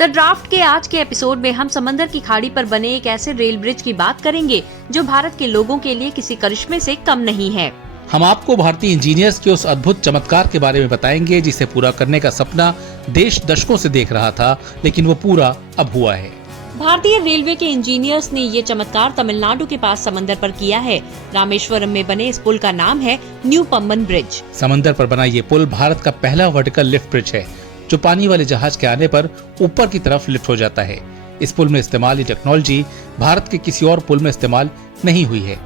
The draft के आज के एपिसोड में हम समंदर की खाड़ी पर बने एक ऐसे रेल ब्रिज की बात करेंगे जो भारत के लोगों के लिए किसी करिश्मे से कम नहीं है। हम आपको भारतीय इंजीनियर्स के उस अद्भुत चमत्कार के बारे में बताएंगे जिसे पूरा करने का सपना देश दशकों से देख रहा था, लेकिन वो पूरा अब हुआ है। भारतीय रेलवे के इंजीनियर्स ने ये चमत्कार तमिलनाडु के पास समंदर पर किया है। रामेश्वरम में बने इस पुल का नाम है न्यू पंबन ब्रिज। समंदर पर बना ये पुल भारत का पहला वर्टिकल लिफ्ट ब्रिज है जो पानी वाले जहाज के आने पर ऊपर की तरफ लिफ्ट हो जाता है। इस पुल में इस्तेमाल ये टेक्नोलॉजी भारत के किसी और पुल में इस्तेमाल नहीं हुई है।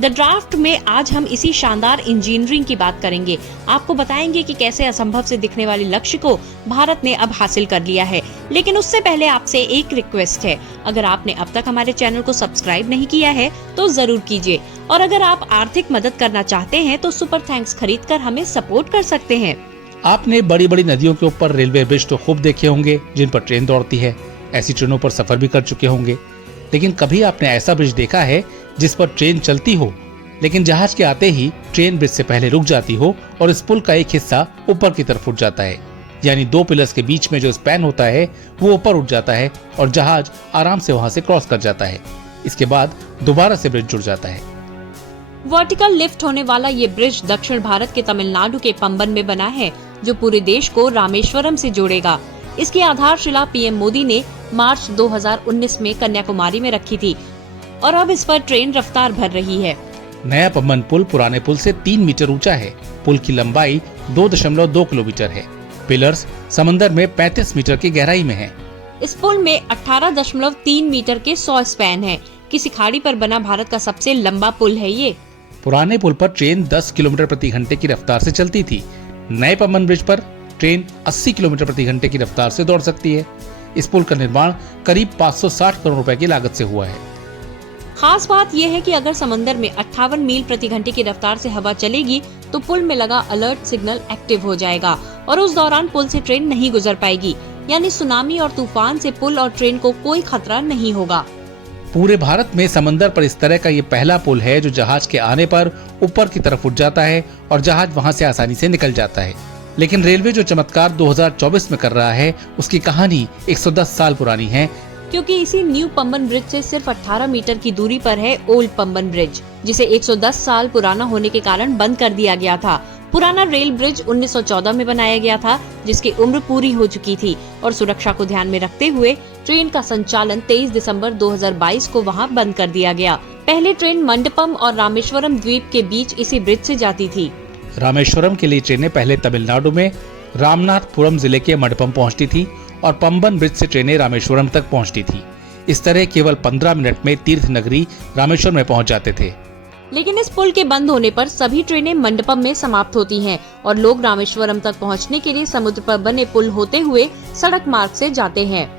द ड्राफ्ट में आज हम इसी शानदार इंजीनियरिंग की बात करेंगे। आपको बताएंगे कि कैसे असंभव से दिखने वाले लक्ष्य को भारत ने अब हासिल कर लिया है। लेकिन उससे पहले आपसे एक रिक्वेस्ट है, अगर आपने अब तक हमारे चैनल को सब्सक्राइब नहीं किया है तो जरूर कीजिए, और अगर आप आर्थिक मदद करना चाहते हैं तो सुपर थैंक्स खरीद कर हमें सपोर्ट कर सकते हैं। आपने बड़ी बड़ी नदियों के ऊपर रेलवे ब्रिज तो खूब देखे होंगे जिन पर ट्रेन दौड़ती है। ऐसी ट्रेनों पर सफर भी कर चुके होंगे, लेकिन कभी आपने ऐसा ब्रिज देखा है जिस पर ट्रेन चलती हो लेकिन जहाज के आते ही ट्रेन ब्रिज से पहले रुक जाती हो और इस पुल का एक हिस्सा ऊपर की तरफ उठ जाता है, यानी दो पिलर्स के बीच में जो स्पैन होता है वो ऊपर उठ जाता है और जहाज आराम से वहां से क्रॉस कर जाता है। इसके बाद दोबारा से ब्रिज जुड़ जाता है। वर्टिकल लिफ्ट होने वाला ये ब्रिज दक्षिण भारत के तमिलनाडु के पंबन में बना है जो पूरे देश को रामेश्वरम से जोड़ेगा। इसकी आधारशिला पीएम मोदी ने मार्च 2019 में कन्याकुमारी में रखी थी और अब इस पर ट्रेन रफ्तार भर रही है। नया पंबन पुल पुराने पुल से 3 मीटर ऊंचा है। पुल की लंबाई 2.2 किलोमीटर है। पिलर्स समंदर में 35 मीटर की गहराई में है। इस पुल में 18.3 मीटर के 100 स्पैन है। किसी खाड़ी पर बना भारत का सबसे लंबा पुल है ये। पुराने पुल पर ट्रेन 10 किलोमीटर प्रति घंटे की रफ्तार से चलती थी। नए पंबन ब्रिज पर ट्रेन 80 किलोमीटर प्रति घंटे की रफ्तार से दौड़ सकती है। इस पुल का निर्माण करीब 560 करोड़ रुपए की लागत से हुआ है। खास बात यह है कि अगर समंदर में 58 मील प्रति घंटे की रफ्तार से हवा चलेगी तो पुल में लगा अलर्ट सिग्नल एक्टिव हो जाएगा और उस दौरान पुल से ट्रेन नहीं गुजर पाएगी, यानी सुनामी और तूफान से पुल और ट्रेन को कोई खतरा नहीं होगा। पूरे भारत में समंदर पर इस तरह का ये पहला पुल है जो जहाज के आने पर ऊपर की तरफ उठ जाता है और जहाज वहां से आसानी से निकल जाता है। लेकिन रेलवे जो चमत्कार 2024 में कर रहा है उसकी कहानी 110 साल पुरानी है, क्योंकि इसी न्यू पंबन ब्रिज से सिर्फ 18 मीटर की दूरी पर है ओल्ड पंबन ब्रिज, जिसे 110 साल पुराना होने के कारण बंद कर दिया गया था। पुराना रेल ब्रिज 1914 में बनाया गया था, जिसकी उम्र पूरी हो चुकी थी और सुरक्षा को ध्यान में रखते हुए ट्रेन का संचालन 23 दिसंबर 2022 को वहां बंद कर दिया गया। पहले ट्रेन मंडपम और रामेश्वरम द्वीप के बीच इसी ब्रिज से जाती थी। रामेश्वरम के लिए ट्रेनें पहले तमिलनाडु में रामनाथपुरम जिले के मंडपम पहुंचती थी और पंबन ब्रिज से ट्रेनें रामेश्वरम तक पहुंचती थी। इस तरह केवल 15 मिनट में तीर्थ नगरी रामेश्वरम में पहुंच जाते थे। लेकिन इस पुल के बंद होने पर सभी ट्रेनें मंडपम में समाप्त होती हैं और लोग रामेश्वरम तक पहुंचने के लिए समुद्र पर बने पुल होते हुए सड़क मार्ग से जाते हैं।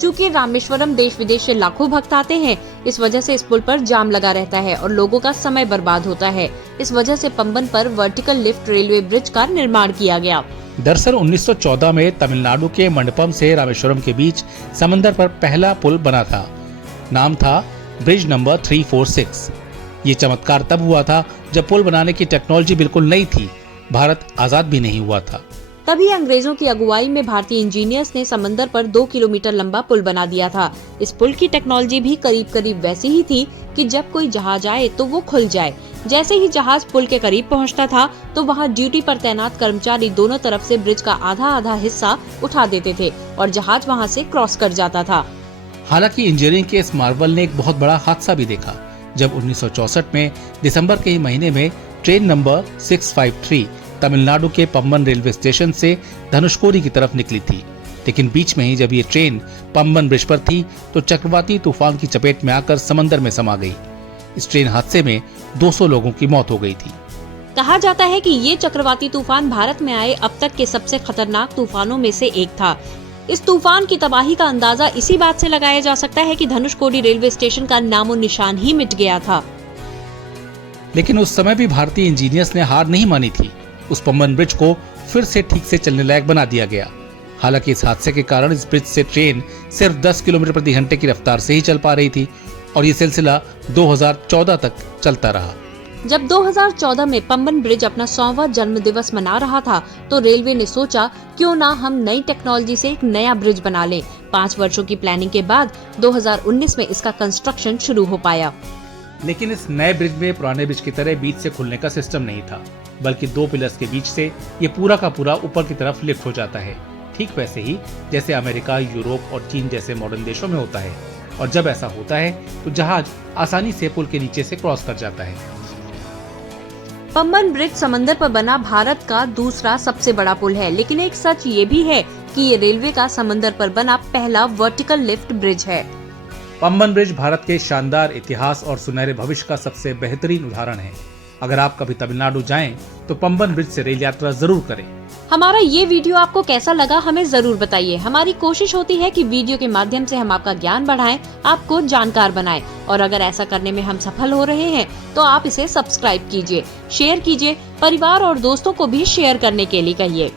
चूँकि रामेश्वरम देश विदेश से लाखों भक्त आते हैं, इस वजह से इस पुल पर जाम लगा रहता है और लोगों का समय बर्बाद होता है। इस वजह से पंबन पर वर्टिकल लिफ्ट रेलवे ब्रिज का निर्माण किया गया। दरअसल 1914 में तमिलनाडु के मंडपम से रामेश्वरम के बीच समंदर पर पहला पुल बना था। नाम था ब्रिज नंबर 346। ये चमत्कार तब हुआ था जब पुल बनाने की टेक्नोलॉजी बिल्कुल नई थी, भारत आजाद भी नहीं हुआ था। तभी अंग्रेजों की अगुवाई में भारतीय इंजीनियर्स ने समंदर पर 2 किलोमीटर लंबा पुल बना दिया था। इस पुल की टेक्नोलॉजी भी करीब करीब वैसी ही थी कि जब कोई जहाज आए तो वो खुल जाए। जैसे ही जहाज पुल के करीब पहुंचता था तो वहां ड्यूटी पर तैनात कर्मचारी दोनों तरफ से ब्रिज का आधा आधा हिस्सा उठा देते थे और जहाज वहां से क्रॉस कर जाता था। हालांकि इंजीनियरिंग के इस मार्वल ने एक बहुत बड़ा हादसा भी देखा जब 1964 में दिसंबर के ही महीने में ट्रेन नंबर 653 तमिलनाडु के पंबन रेलवे स्टेशन से धनुषकोडी की तरफ निकली थी। लेकिन बीच में ही जब ये ट्रेन पंबन ब्रिज पर थी तो चक्रवाती तूफान की चपेट में आकर समंदर में समा गई। इस ट्रेन हादसे में 200 लोगों की मौत हो गई थी। कहा जाता है कि ये चक्रवाती तूफान भारत में आए अब तक के सबसे खतरनाक तूफानों में से एक था। इस तूफान की तबाही का अंदाजा इसी बात से लगाया जा सकता है कि धनुषकोडी रेलवे स्टेशन का नामो निशान ही मिट गया था। लेकिन उस समय भी भारतीय इंजीनियर्स ने हार नहीं मानी थी। उस पंबन ब्रिज को फिर से ठीक से चलने लायक बना दिया गया। हालांकि इस हादसे के कारण इस ब्रिज से ट्रेन सिर्फ 10 किलोमीटर प्रति घंटे की रफ्तार से ही चल पा रही थी और ये सिलसिला 2014 तक चलता रहा। जब 2014 में पंबन ब्रिज अपना 100वां जन्म दिवस मना रहा था तो रेलवे ने सोचा क्यों ना हम नई टेक्नोलॉजी से एक नया ब्रिज बना लें। 5 वर्षों की प्लानिंग के बाद 2019 में इसका कंस्ट्रक्शन शुरू हो पाया। लेकिन इस नए ब्रिज में पुराने ब्रिज की तरह बीच से खुलने का सिस्टम नहीं था, बल्कि 2 पिलर्स के बीच से ये पूरा का पूरा ऊपर की तरफ लिफ्ट हो जाता है, ठीक वैसे ही जैसे अमेरिका, यूरोप और चीन जैसे मॉडर्न देशों में होता है। और जब ऐसा होता है तो जहाज आसानी से पुल के नीचे से क्रॉस कर जाता है। पंबन ब्रिज समंदर पर बना भारत का दूसरा सबसे बड़ा पुल है, लेकिन एक सच ये भी है कि ये रेलवे का समंदर पर बना पहला वर्टिकल लिफ्ट ब्रिज है। पंबन ब्रिज भारत के शानदार इतिहास और सुनहरे भविष्य का सबसे बेहतरीन उदाहरण है। अगर आप कभी तमिलनाडु जाएं तो पंबन ब्रिज से रेल यात्रा जरूर करें। हमारा ये वीडियो आपको कैसा लगा हमें जरूर बताइए। हमारी कोशिश होती है कि वीडियो के माध्यम से हम आपका ज्ञान बढ़ाएं, आपको जानकार बनाएं। और अगर ऐसा करने में हम सफल हो रहे हैं तो आप इसे सब्सक्राइब कीजिए, शेयर कीजिए, परिवार और दोस्तों को भी शेयर करने के लिए कहिए।